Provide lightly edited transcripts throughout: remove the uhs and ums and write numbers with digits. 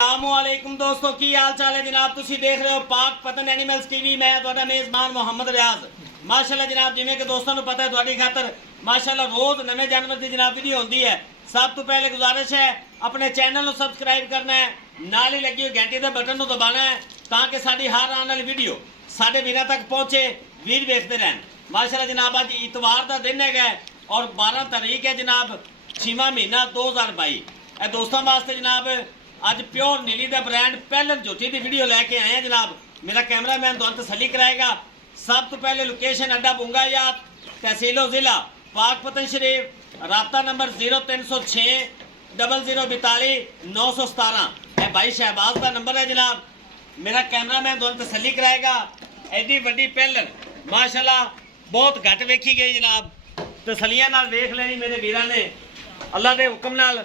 अस्सलामुअलैकुम दोस्तों की हाल चाल है जनाब। तुसी देख रहे हो पाक पतन एनिमल्स टीवी। मैं तुहाडा मेज़बान मोहम्मद रियाज। माशाल्लाह जनाब, जिवें कि दोस्तों को पता है तुहाडी खातर माशाल्लाह रोज़ नवे जानवर की जनाब वीडियो होंदी है। सब तो पहले गुजारिश है अपने चैनल को सबसक्राइब करना है, नाल ही लगी हुई घंटी के बटन को दबाना है ताकि साडी हर आने वाली वीडियो साडे वीरां तक पहुँचे, वीर देखते रहन। माशाल्लाह जनाब अज इतवार का दिन है और 12 तारीख है जनाब, 6वां महीना 2022। दोस्तों वास्ते जनाब अज प्योर नीली का ब्रांड पहलन झोटी की वीडियो लैके आए हैं जनाब। मेरा कैमरामैन तुहानू तसल्ली कराएगा। सब तो पहले लोकेशन अड्डा बुंगा याद, तहसीलो जिला पाक पतन शरीफ, राबता नंबर 0306 0042 917। यह भाई शहबाज का नंबर है जनाब। मेरा कैमरामैन तुहानू तसल्ली कराएगा। एडी वड्डी पहलन माशाल्लाह बहुत घट वेखी गई जनाब। तसलियां नाल वेख लेनी मेरे वीरां ने, अल्लाह के हुक्म नाल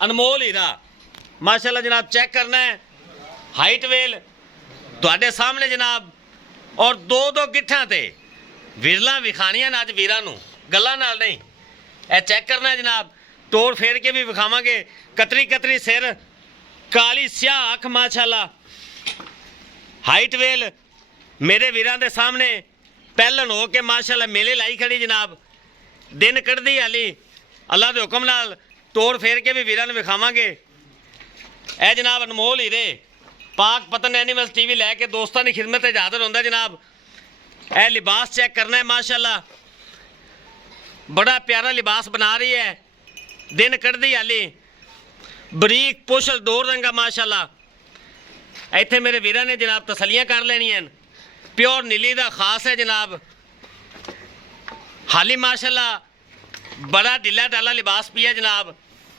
अनमोल हीरा माशाल्लाह जनाब। चेक करना है हाइट वेल तुहाडे सामने जनाब, और दो गिट्ठां ते विरला विखानियां अज वीरां नूं गल्लां नाल नहीं। ए चेक करना है जनाब, तोड़ फेर के भी विखावांगे। कतरी कतरी सिर, काली स्याह अख माशाल्लाह। हाइट वेल मेरे वीरां दे सामने पहलन हो के माशाल्लाह मेले लाई खड़ी जनाब। दिन कढ़दी हाली अल्लाह के हुक्म नाल तोड़ फेर के भी वीरां नूं विखावांगे। ए जनाब अनमोल हीरे पाक पतन एनिमल्स टीवी लैके दोस्तों की खिदमत हाजिर होंदा जनाब। ए लिबास चेक करना है माशाल्लाह, बड़ा प्यारा लिबास बना रही है। दिन कढ़दी हाली बरीक पुछल दो रंगा माशाल्लाह। इत्थे मेरे वीरां ने जनाब तसलियां कर लेनियां। प्योर नीली का खास है जनाब। हाली माशाल्लाह बड़ा ढिला ढाला लिबास पिया जनाब।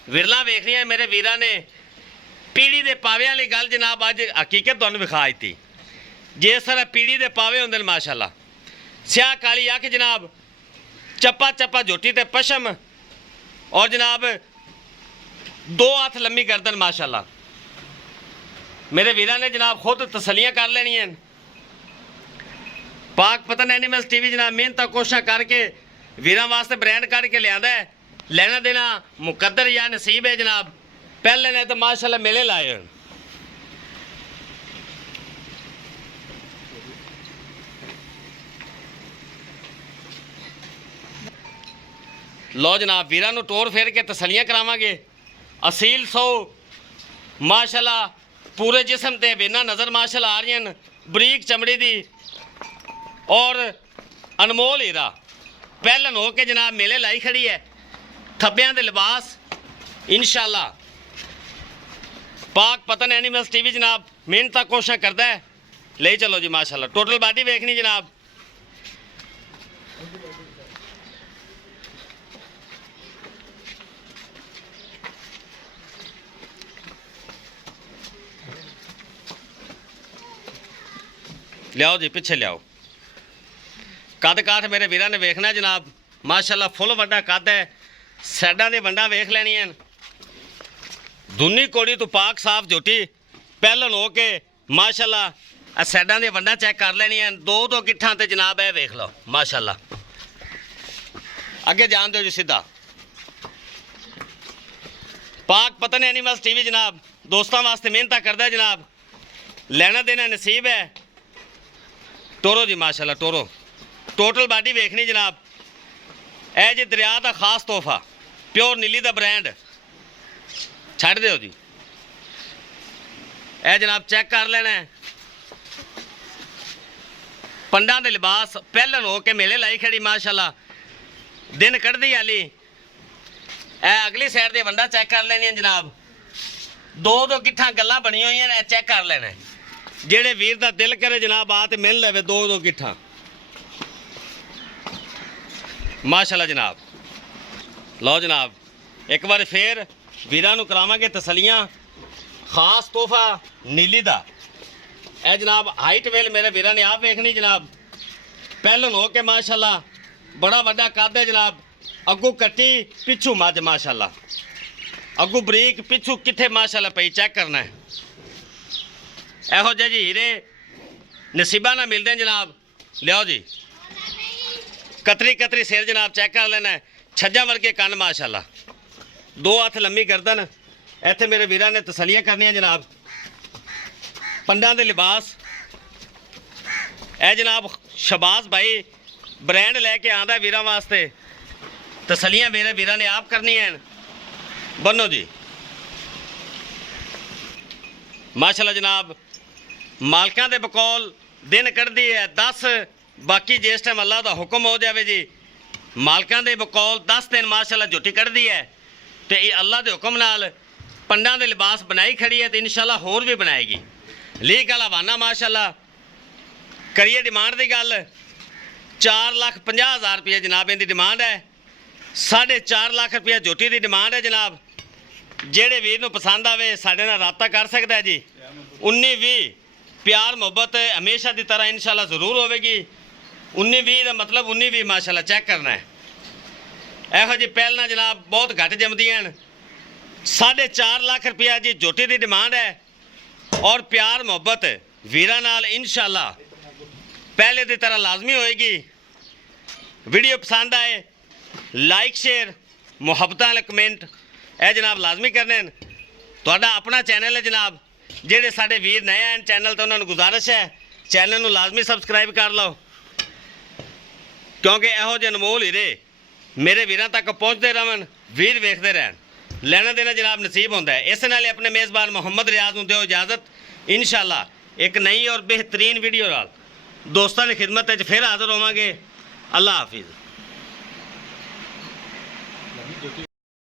विरला वेखनिया मेरे वीरां ने पीढ़ी के पावे वाली गल जनाब अज हकीकत तुहानूं विखा दी। जिस तरह पीढ़ी के पावे होंदे ने माशाल्लाह, स्याह काली अख जनाब, चप्पा चप्पा झोटी ते पशम, और जनाब 2 हाथ लम्मी गर्दन माशाल्लाह। मेरे वीरां ने जनाब खुद तसलियां कर लेनियां। पाक पतन एनिमल्स टीवी जनाब मेहनत कोशिश करके वीरां वास्ते ब्रांड कढ़ के लिया है। लेना देना मुकद्दर या नसीब है जनाब। पहले ने तो माशाल्लाह मेले लाए। लो जनाब वीरां नूं टोर फेर के तसलियां करावांगे। असील 100 माशाल्लाह, पूरे जिसम ते वेना नज़र माशाल्लाह आ रही हैं, बरीक चमड़ी दी और अनमोल हीरा पहलन हो के जनाब मेले लाई खड़ी है। थब्बियां दे लिबास इंशाल्लाह पाक पतन एनिमल्स टीवी जनाब मेहनत कोशिश करता है। ले चलो जी माशाल्लाह। टोटल बॉडी वेखनी जनाब। लियाओ जी पिछे लियाओ। कद काठ मेरे वीरां ने वेखना जनाब माशाल्लाह। फुल वड्डा कद है। सैडां दे वंडा वेख लैनियां। दुनी कोड़ी तो पाक साफ झोटी पहलन हो के माशाल्लाह। सैडां दे वंडा चेक कर लैनियां। दो गिट्ठां ते जनाब है वेख लो माशाल्लाह। अगे जान दो जी सीधा। पाक पतन एनिमल्स टीवी जनाब दोस्तों वास्ते मेहनत करता है जनाब। लेना देना नसीब है। टोरो जी माशाल्लाह टोरो। टोटल बॉडी वेखनी जनाब। ए जी दरिया का खास तोहफा प्योर नीली का ब्रांड छड़ दो जी। ए जनाब चेक कर लेना है। पंडा दे लिबास पहलन हो के मेले लाई खड़ी माशाल्लाह। दिन कढ़दी हाली। ए अगली साइड दे वंडा चेक कर लेनी जनाब। दो गिट्ठां गल्लां बनी हुई हैं, चेक कर लेना है। जेड़े वीर दा दिल करे जनाब आ ते मिल लवे दो गिट्ठां माशाल्लाह जनाब। लो जनाब एक बार फिर वीरां नूं करावांगे तसलियां। खास तोहफा नीली दा ए जनाब। हाइट वेल मेरे वीरां ने आप वेखनी जनाब। पहलन हो के माशाल्लाह बड़ा वड्डा कद है जनाब। अगू कट्टी पिछू मज माशाल्लाह। अगू बरीक पिछू किथे माशाल्लाह पई चेक करना है। एहो जे जी हीरे नसीबा ना मिलते हैं जनाब। लियाओ जी कतरी कतरी सिर जनाब चेक कर लेना है। छज्जा वर्गे कन माशाल्लाह। 2 हाथ लम्मी गर्दन। इत्थे मेरे वीरां ने तसलियां करनियां जनाब। पंडा दे लिबास ए जनाब शबाज भाई ब्रांड लैके आंदा वीरां वास्ते तसलियां मेरे वीरां ने आप करनी हैं बनो जी माशाल्लाह जनाब मालकां दे बकौल दिन कढ़दी है 10 बाकी जिस टाइम अल्लाह दा हुक्म हो जाए जी मालकां दे बकौल 10 दिन माशाल्लाह झोटी कढ़दी है तो ये अल्लाह के हुक्म नाल पंडा दे लिबास बनाई खड़ी है तो इंशाल्लाह होर भी बनाएगी लीक वाला हवाना माशाल्लाह करिए डिमांड की गल 4,50,000 रुपये जनाब इनकी डिमांड है 4.5 लाख रुपया झोटी की डिमांड है जनाब जेड़े वीर नूं पसंद आवे साडे नाल राबता कर सकता है जी 19-20 प्यार मुहब्बत हमेशा की तरह इंशाल्लाह जरूर होगी 19-20 का मतलब 19-20 माशाल्लाह चेक करना है एहो जी पहलना जनाब बहुत घट जमदियां 4.5 लाख रुपया जी झोटी की डिमांड है और प्यार मुहब्बत वीरां नाल इंशाल्लाह पहले की तरह लाजमी होएगी वीडियो पसंद आए लाइक शेयर मुहब्बत वाले कमेंट ए जनाब लाजमी करने तुहाडा अपना चैनल है जनाब जेडे साडे वीर नए हैं चैनल तो उन्होंने गुजारिश है चैनल नूं लाजमी सबसक्राइब कर लो क्योंकि इहो जिहे अनमोल हीरे मेरे वीरां तक पहुँचते रहन वीर वेखते रहन लेना देना जनाब नसीब होंदा है इस नाल अपने मेज़बान मुहम्मद रियाज नूं दिओ इजाज़त इंशाल्लाह एक नई और बेहतरीन वीडियो नाल दोस्तां दी खिदमत विच फिर हाज़र होवांगे अल्लाह हाफिज़।